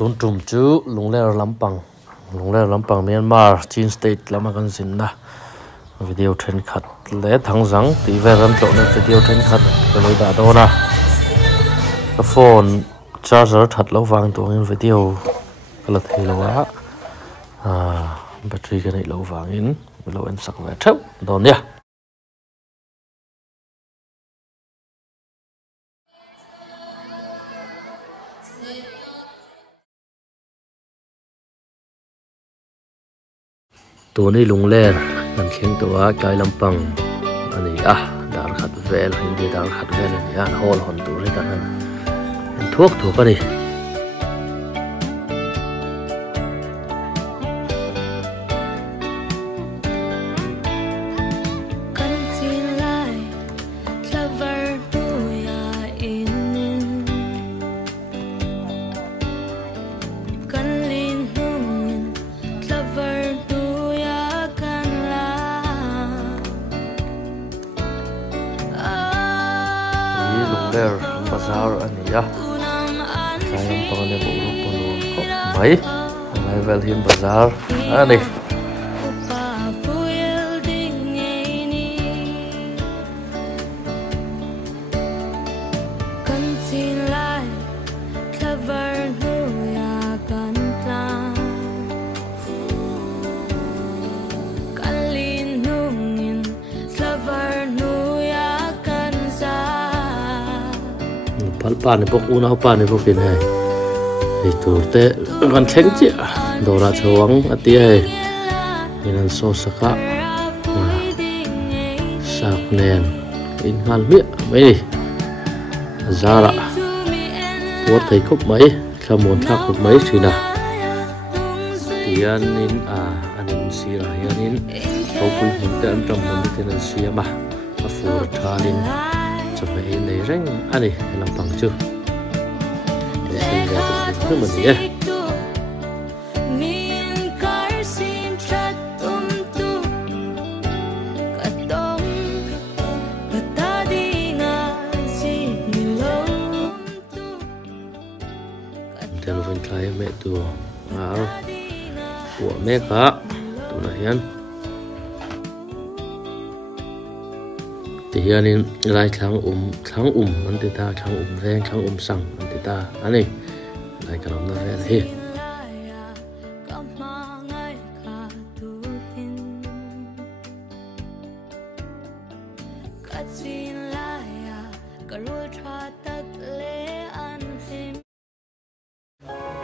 tun tum chu lungler lampang Myanmar Chin state lama kan sin na video then khat le thangjang ti veram tlo na video then khat kanoi da do na ka phone charger that lo wang to in video kala thei lo wa battery ka nei lo wang in lo en sak ve thau don ya Tuni lungler kan kling tua kai lampang ani dar khat vel hindi dar khat vel ani an hol hon tu le kan an thuak ani bazar ani ya sayang pangane buruk penuh kok mai level hin bazar ani pan pok una pan pok in hai turte kan theng chi dora chawang ati hai inan so saka sak nen in hal mi mai zara wat thai khop mai khamon thak khop mai thina tian in anin sira hianin thopul hin tan tam mon ten siama afur thalin sampai nei reng ani lampang chu sehingga itu mesti telepon klien mẹ tu của mẹ cả tu này thì hianin lai thlang an ti ta thlang veng thlang sang an ti ta ani lai kalom na vel hi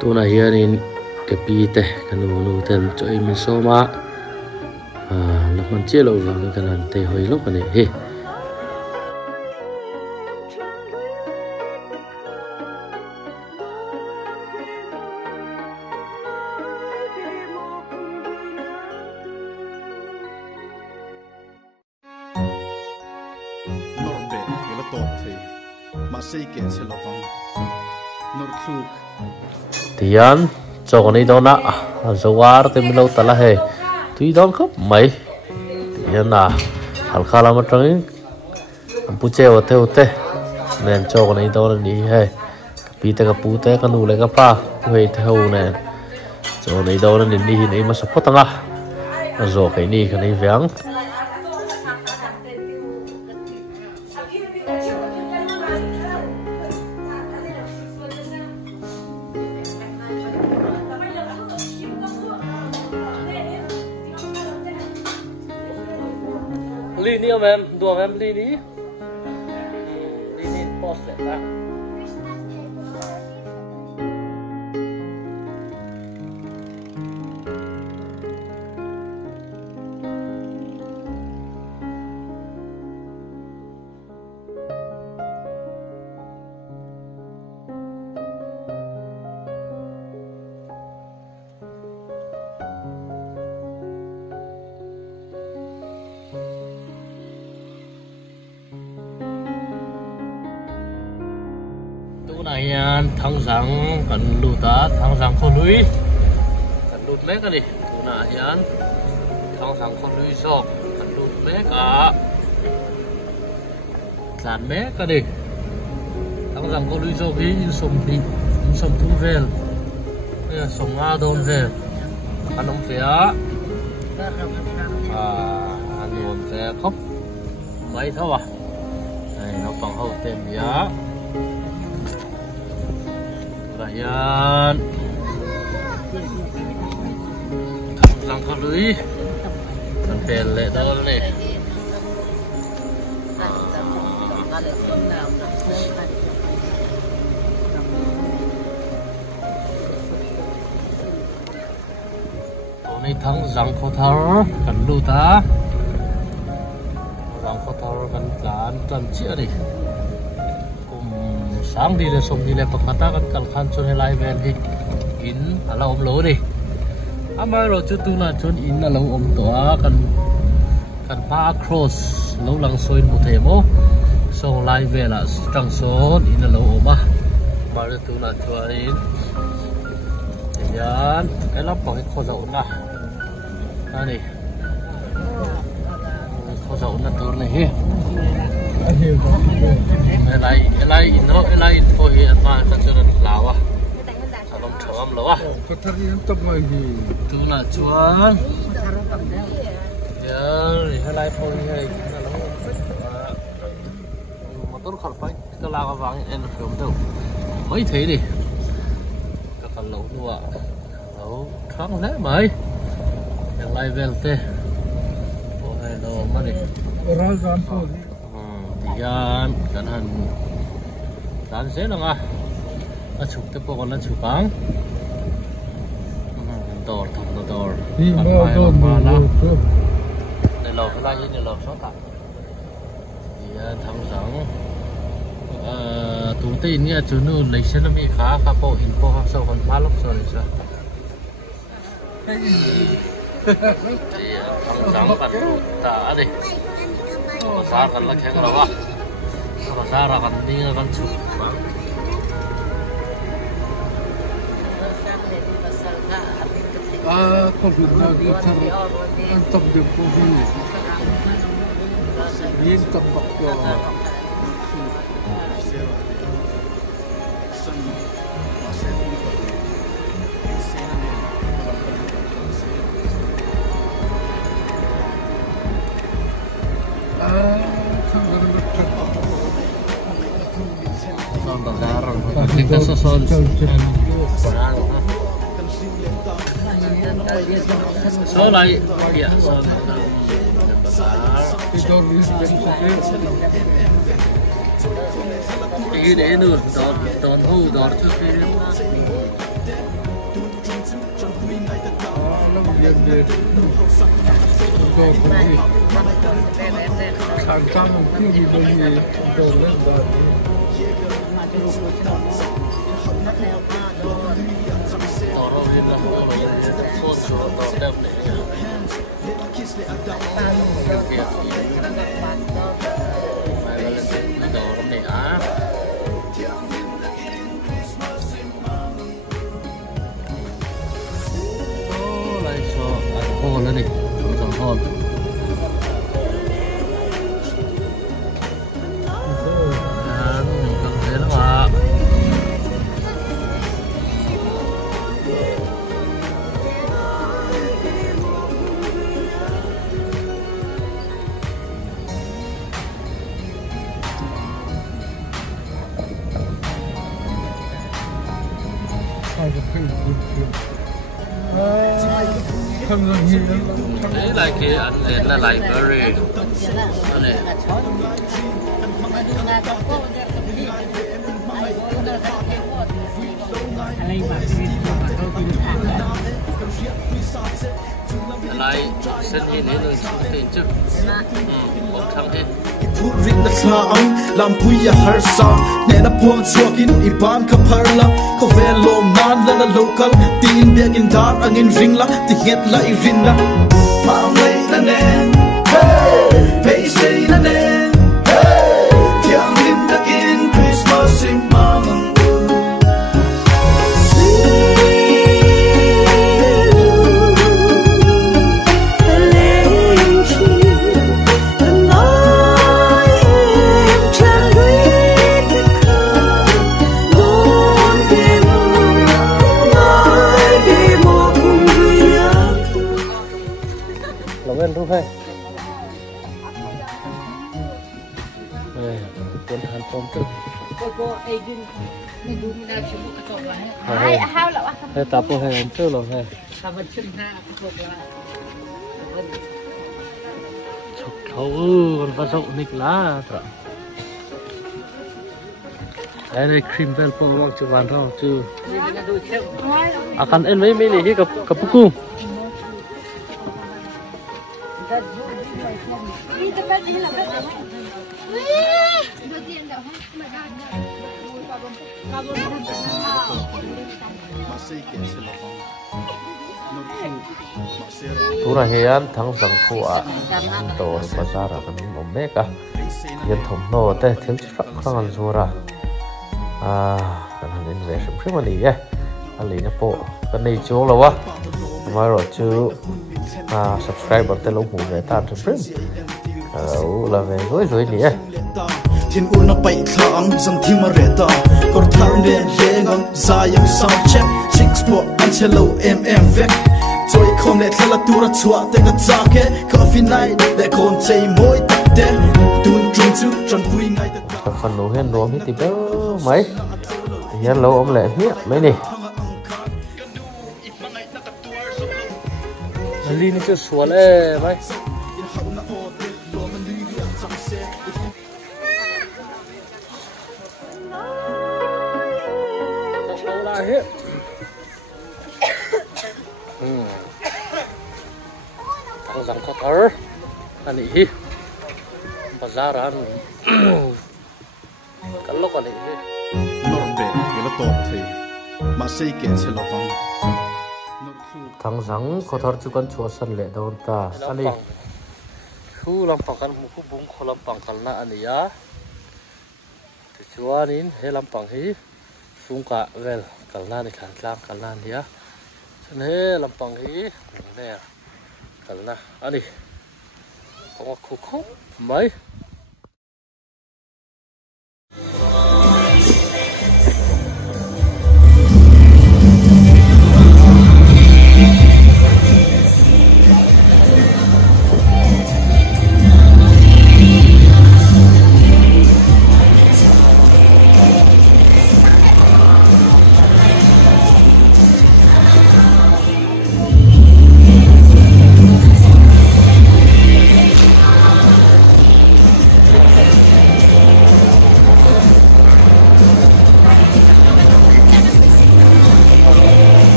tu na hianin ke pi te kanu ten choi mi so ma laman che lo wang kanan te hoi lo ani hi tian cho này đó na zawar tem lo tala he tui don khop mai tian na hal khala ma tang pu che wa te te nen cho này đó ni he pi te ka pu te ka nu le ka pa hei the ho ne cho này đó ni ni ma sa potanga zo kai ni ka nei veng Lini om em đùa em Lini post ta này thằng rằng cần lụt thằng rằng con núi cần lụt mấy cái đi tụ này thằng rằng con núi sọc cần lụt mấy cả dàn mấy cái đi thằng rằng con núi sọc đi như sông thu vel sống ngã đôn về ăn ông phía ăn ổn sẽ khóc mấy thôi à này nó bằng hậu tiền giá lại răng thao lưới thằng tiền lệ đó này này thằng răng khó thao cần lưu ta răng khó thao cần cán trần chia đi cùng sáng đi là sống đi là bậc ta cần khăn cho nên lại về thì in là ôm lố đi mà rồi chú tu là chốn in là lâu ôm tỏa cần pa cross lâu lăng xoay một thể mô xong lại về là trăng số in là lâu ôm mà rồi tu là chua in thì cái lắp vào cái kho dầu nè này kho dầu là tu này lại nó lại thôi mà cần cho nó lào à làm thơm lâu à có thật yên tâm ngoài gì tu là chuan rồi lại thôi hay mà tốt khỏi phải cái lao vàng em film đâu mấy thế đi các con lẩu nữa lẩu thoáng lẽ mấy yang lại về thế ôi đâu mà đi orang kan pun tiga kan han kan sẽ là à chụp tiếp con là chụp băng đỏ thằng đỏ mà đó để lẩu cái này để lẩu sáu tạ thì thằng sáng tủ tin nha chú nu lấy xe làm gì khá bộ hình bộ học sâu còn phá lốc rồi sao thì thằng sáng cần ta đi sao cần là khen đâu à sao ra cần đi cần chụp không được nào cái thằng anh tập được không đi liên tập học cho kita sosol so lại ya so cái để nữa đòn hưu đòn cho cái khang trang một cái gì đó gì đồ lên đó lên đi còn hôn mình cần thế lắm ạ đấy là kia anh lên là library này lại xin in hết rồi tiền chứ một thằng hếtพูดรินนักลางลำพุยหาร์ซาเนน่าพวงชัวกินอีบานขับฮาร์ละเขาเวลโลมานและละโลคัลตีนเบียกินดาร์อังอินริงละที่เฮ็ดละอีรินนะมาไม่นั่นเองเฮ้ไปเสียนั่นเองเฮ้ที่อังริมตะกินคริสต์มาสสิมามัน quân hàn phong tức hay tập có hay chưa rồi hay chụp còn phát sậu nịch lá đây cream bell po mang chưa van đâu chưa akan en mấy này hi gặp buku Tura hian thang sang khu a to bazar a kan om mek a hian thom no te thil chi rak khang an zura kan han invest phim ani e ali na po kan nei chu lo wa mai ro chu subscriber te lo hu ve ta phim la ve rồi ni e thiên u nó bay thang dòng thiên mà rẻ ta còn thang đèn rẻ ngon dài yang sound check six spot anh sẽ lâu em vek rồi không để theo là tu ra chua tên cái giá ke coffee night để con chơi môi tập đen tuôn trung chú tròn vui ngay tập phần nấu hen nấu hết thì béo mấy hen lâu ông lẹ hết mấy nè linh cho xóa lẹ mấy hết thằng rằng có thở anh ấy bazar anh cái lúc anh ấy nord bể cái là top thì mà xây kẹt sẽ là vắng thằng rằng có thở chú con chúa sân lệ đâu ta anh ấy khu làm bằng căn khu bung khu làm bằng căn na anh ấy á thì chúa anh ấy hay làm bằng hí sung cả về kalna ni khan tlang kalna ni a chan he lampang hi ne kalna ani ko khu khu mai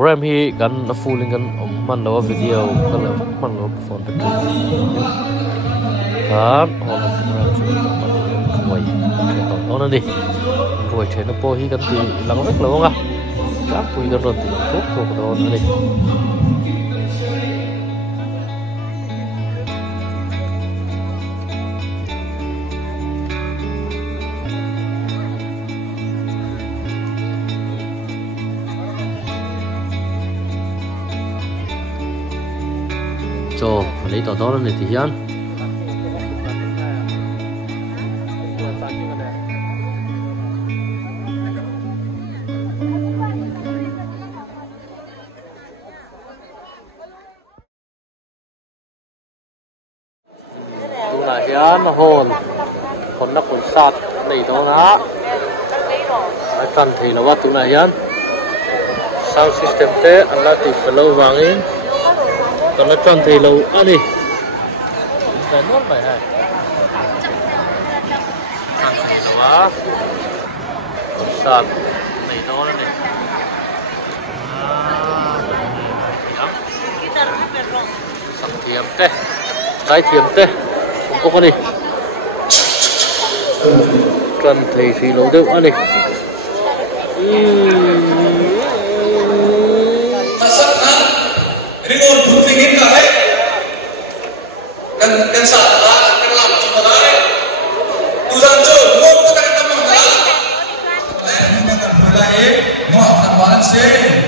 Ram hi gan na full gan man lo video kan lo man lo phone pe kan on ram chu wai on đi rồi thế nó po hi kan ti lang rất lâu nga các pui gan ron ti ko ko on đi cho lấy tao đó này thì hiền là hiền hồn nó còn sát này đó á cần thì là tu này hiền sound system te anh là thì follow vangin còn nó cần thì lâu à đi cái nốt vậy này đó sát này đó này sắc thiệp te trái thiệp te ô con đi cần thì lâu đâu à đi Ringon putringin ka eh. Kan sa kan lam sa dalay. Usan jo, mo ko ta ka mo dala. Ay, mo ka pala eh. Mo kan balance eh.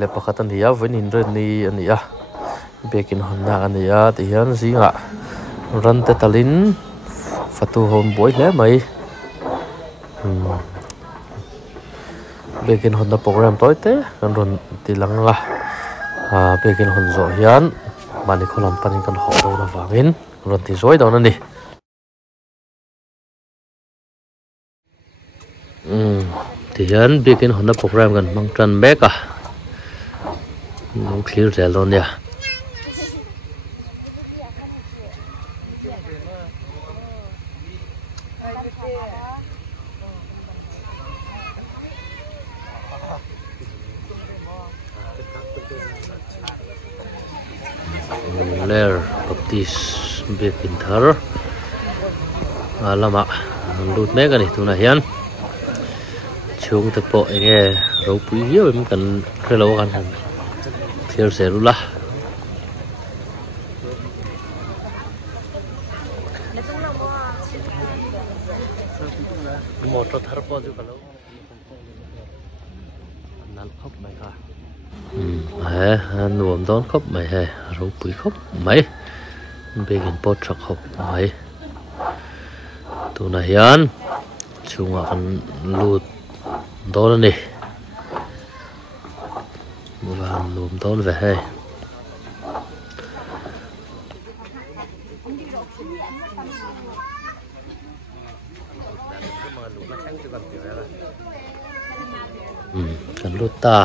le pakhat ani a venin ren ni ani a bekin honna ani a ti hian zinga ran te talin fatu hon boi hle mai bekin honna program toy te kan ron ti langa bekin hon zo hian mani kholam panin kan ho do na wangin ron ti zoi dawn ani ti hian bekin honna program kan mangtran mek a no clear zelon ya ler baptis bekin thar lama lut mek ani tuna hian chung te po nge ro pui hiu em kan khelo kan han clear zelula motor thar po ju kalo nal khop mai ka nuam don khop mai he ro pui khop mai begin pot thak khop mai tuna hian chunga kan lut don ani mulan nuam don ve he kan lut ta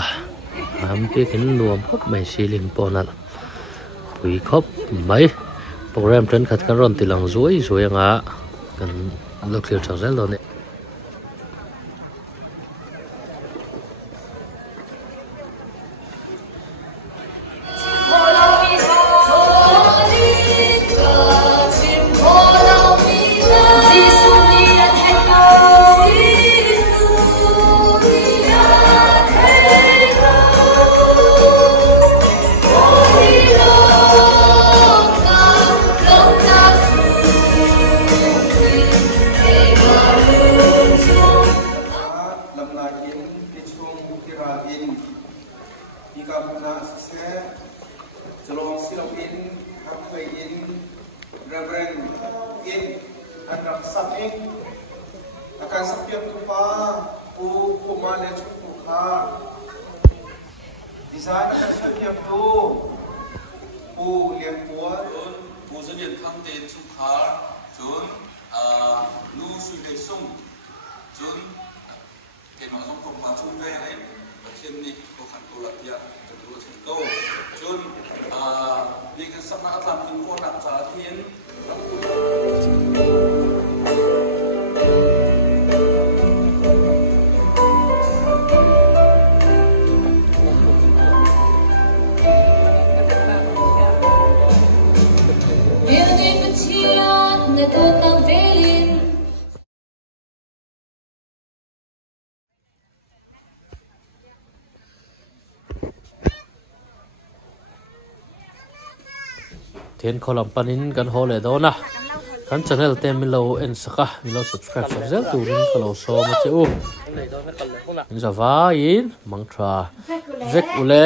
am pe kin nuam khop mai ceiling ponal pui khop mai program tren khat kan ron tilang zuai anga kan lo clear chang zel don design akan setiap tu pu lian pua chun pu dân điện khang tên chung khá chun lu suy về sung chun cái nội dung cùng vào chung về ấy và thiên nhị có khăn cô lập địa chun lu thành câu chun đi cái sắp mã làm những con đặc giá thiên thiên kolam panin kan hole do na kan channel te milo en saka milo subscribe sa zel tu rin kalo so ma che u in zawa in mangtra vek ule